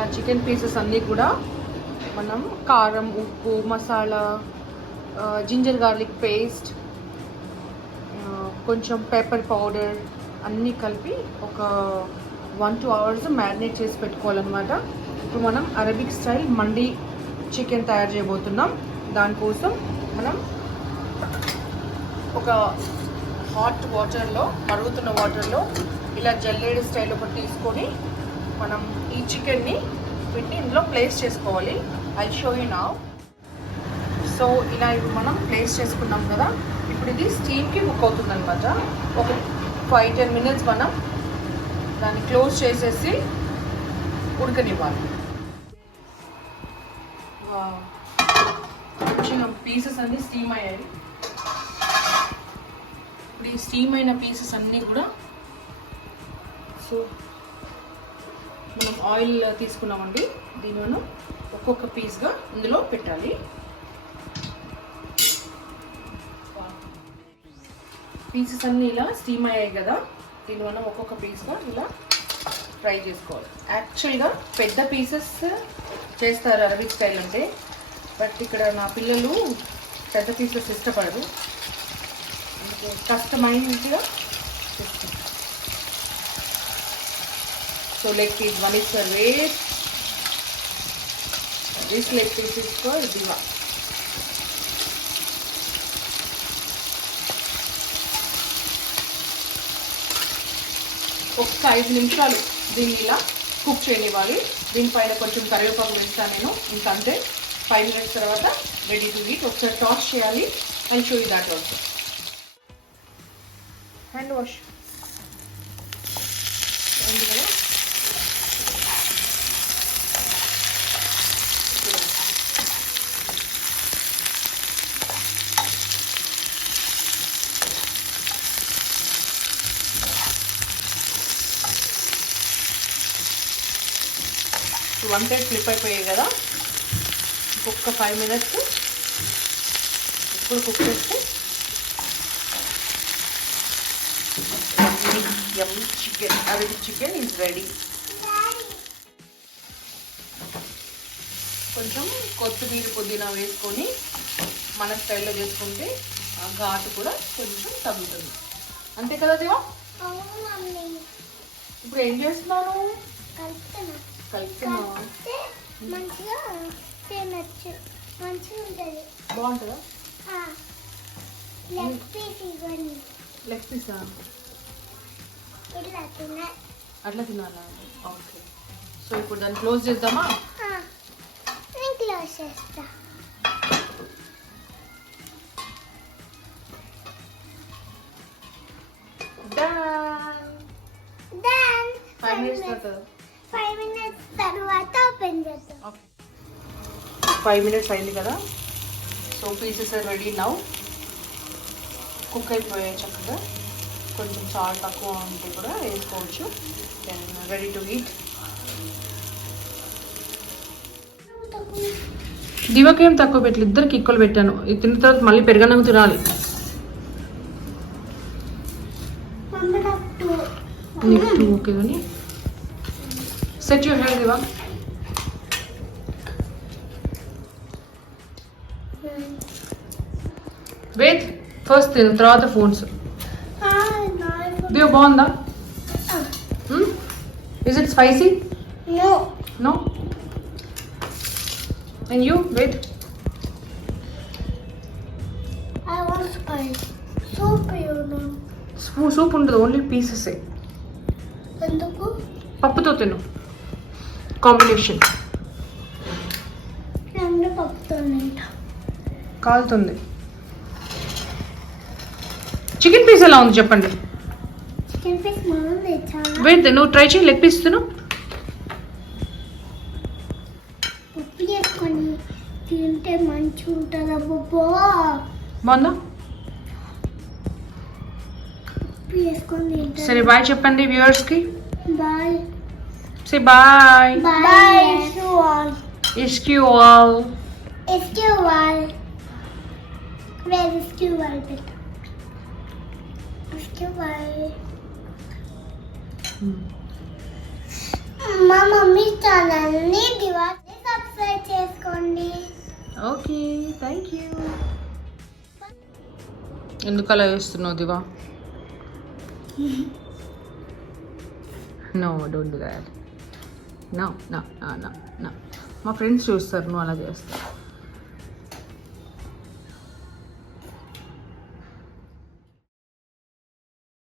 ఇలా chicken pieces అన్నీ కూడా మనం కారం, ఉప్పు, మసాలా, జింజర్ గార్లిక్ పేస్ట్, కొంచెం పెప్పర్ పౌడర్ అన్నీ కలిపి ఒక 1-2 hours మ్యారినేట్ చేసి పెట్టుకోవాలన్నమాట. ఇప్పుడు మనం అరబిక్ స్టైల్ మండి చికెన్ తయారు చేయబోతున్నాం. దానికోసం మనం ఒక హాట్ వాటర్లో, మరుగుతున్న వాటర్లో ఇలా జల్లేడు స్టైల్ ఒకటి తీసుకొని మనం ఈ చికెన్ని పెట్టి ఇందులో ప్లేస్ చేసుకోవాలి. I show you now. So ఇలా ఇప్పుడు మనం ప్లేస్ చేసుకున్నాం కదా, ఇప్పుడు ఇది స్టీమ్కి కుక్ అవుతుంది అనమాట. ఒక 5-10 minutes మనం దాన్ని క్లోజ్ చేసేసి ఉడకనివ్వాలి. మంచిగా పీసెస్ అన్నీ స్టీమ్ అయ్యాయి. ఇప్పుడు ఈ స్టీమ్ అయిన పీసెస్ అన్నీ కూడా సో మనం ఆయిల్ తీసుకున్నామండి, దీనిలో ఒక్కొక్క పీస్గా ఇందులో పెట్టాలి. పీసెస్ అన్నీ ఇలా స్టీమ్ అయ్యాయి కదా, దీన్ని మనం ఒక్కొక్క పీస్గా ఇలా ఫ్రై చేసుకోవాలి. యాక్చువల్గా పెద్ద పీసెస్ చేస్తారు అరబిక్ స్టైల్ అంటే, బట్ ఇక్కడ నా పిల్లలు పెద్ద పీసెస్ ఇష్టపడరు, అందుకే కస్టమైజ్డ్గా చేస్తాను. So leg piece 1 is for weight. This leg piece is for diva. ఒక 5 నిమిషాలు దీన్ని ఇలా కుక్ చేయనివ్వాలి. దీనిపైన కొంచెం కరివేపాకు వేస్తాను నేను, ఇంకంతే. 5 minutes తర్వాత రెడీ టు ఈట్. ఒకసారి టాస్ చేయాలి. And show you that also. Hand wash ఉంది కదా. వన్ సైడ్ ఫ్లిప్ అయిపోయాయి కదా, ఇంకొక 5 minutes ఇప్పుడు కుక్ చేస్తే యమ్మీ chicken, Arabic chicken is ready. కొంచెం కొత్తిమీర, పుదీనా వేసుకొని మన స్టైల్లో చేసుకుంటే ఆ ఘాటు కూడా కొంచెం తగ్గుతుంది. అంతే కదా దేవా? ఇప్పుడు ఏం చేస్తున్నాను? బాగుంటుందా? Leg Pisa? అట్లా తినాలా? ఓకే. సో ఇప్పుడు దాన్ని క్లోజ్ చేద్దామా? క్లోజ్ చేస్తా. 5 minutes పడుతుంది. 5 minutes తర్వాత ఓపెన్ చేద్దాం. ఓకే, 5 minutes అయింది కదా. So pieces are ready now. Cook అయిపోయాయి చక్కగా. కొంచెం సాల్ట్ తక్కువ ఉంటే కూడా వేసుకోవచ్చు. Then ready to eat. దివకేం తక్కువ పెట్టలేదు, ఇద్దరికి ఈక్వల్ పెట్టాను. ఇది తిన్న తర్వాత మళ్ళీ పెరగనంగా తినాలి. ఓకే కానీ set your hair Diva. Wait first తిను, తర్వాత ఫోన్స్. దివ బాగుందా? Is it spicy? No. And you? Wait. I want spice. Soup you know. Soup ఉండదు, ఓన్లీ పీసెసే. ఎందుకు? పప్పుతో తిను, కాంబినేషన్. నేను పప్పుతో తింటా. కాలుతుంది. చికెన్ పీస్ ఎలా ఉంది చెప్పండి? చికెన్ పీస్ బాగుంది చాలా. వెయిట్, నువ్వు ట్రై చేయి. లెగ్ పీస్ తిను. ఉప్పు వేసుకొని తింటే మంచిగా ఉంటుంది. అబ్బో బాగుందా? ఉప్పు వేసుకొని తింటే. సరే బాయ్ చెప్పండి వ్యూవర్స్కి. బాయ్. Say bye. బాయ్. ఇష్క్యూ ఆల్. ఇష్క్యూ ఆల్. వేర్ ఇష్క్యూ ఆల్ బిట్. ఇష్క్యూ ఆల్. మా మమ్మీ ఛానల్ని దివాని సబ్స్క్రైబ్ చేసుకోండి. Okay, thank you. ఎందుకు అలా చేస్తున్నావు Diva? No, don't do that. No no no no no. మా ఫ్రెండ్స్ చూస్తారు నువ్వు అలా చేస్తావు.